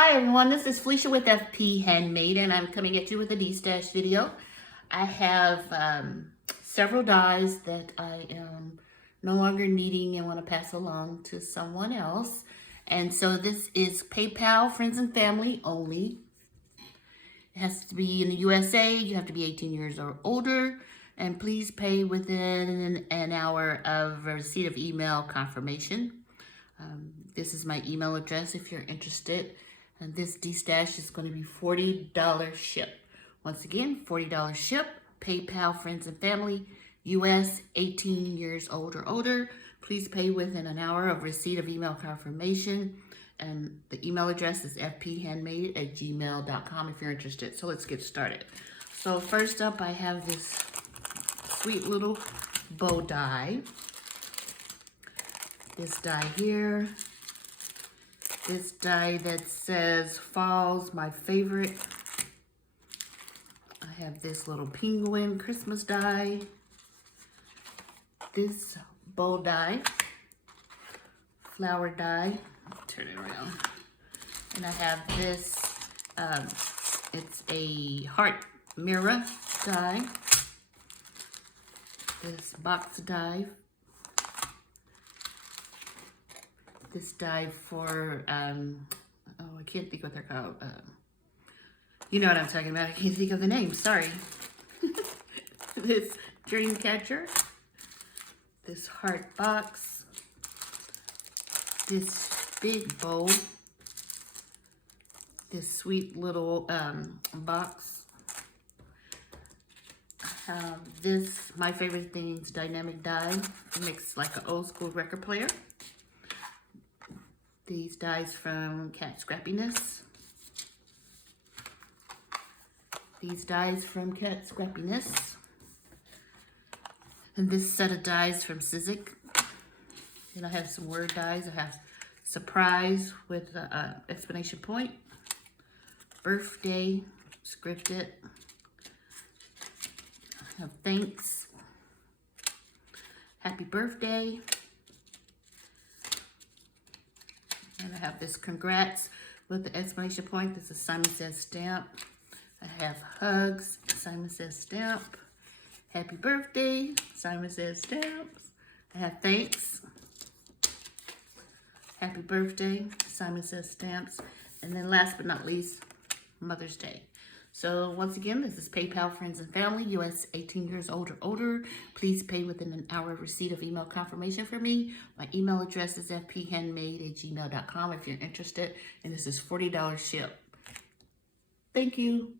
Hi everyone, this is Felicia with FP Handmade and I'm coming at you with a Destash video. I have several dies that I am no longer needing and want to pass along to someone else. And so this is PayPal, friends and family only. It has to be in the USA, you have to be 18 years or older, and please pay within an hour of receipt of email confirmation. This is my email address if you're interested. And this Destash is going to be $40 ship. Once again, $40 ship, PayPal, friends and family, US, 18 years old or older. Please pay within an hour of receipt of email confirmation. And the email address is fphandmade@gmail.com if you're interested. So let's get started. So first up, I have this sweet little bow die. This die here. This die that says fall's my favorite. I have this little penguin Christmas die. This bow die, flower die. Turn it around. And I have this, it's a heart mirror die. This box die. This die for, I can't think what they're called. You know what I'm talking about. I can't think of the name. Sorry. This dream catcher. This heart box. This big bowl. This sweet little box. I have this, my favorite things, dynamic die. It makes like an old school record player. These dies from Cat Scrappiness. These dies from Cat Scrappiness. And this set of dies from Sizzix. And I have some word dies. I have surprise with exclamation point. Birthday, scripted. I have thanks. Happy birthday. And I have this congrats with the exclamation point. This is Simon Says stamp. I have hugs, Simon Says stamp. Happy birthday, Simon Says stamps. I have thanks. Happy birthday, Simon Says stamps. And then last but not least, Mother's Day. So once again, this is PayPal, friends and family, US 18 years old or older. Please pay within an hour of receipt of email confirmation for me. My email address is fphandmade@gmail.com if you're interested. And this is $40 ship. Thank you.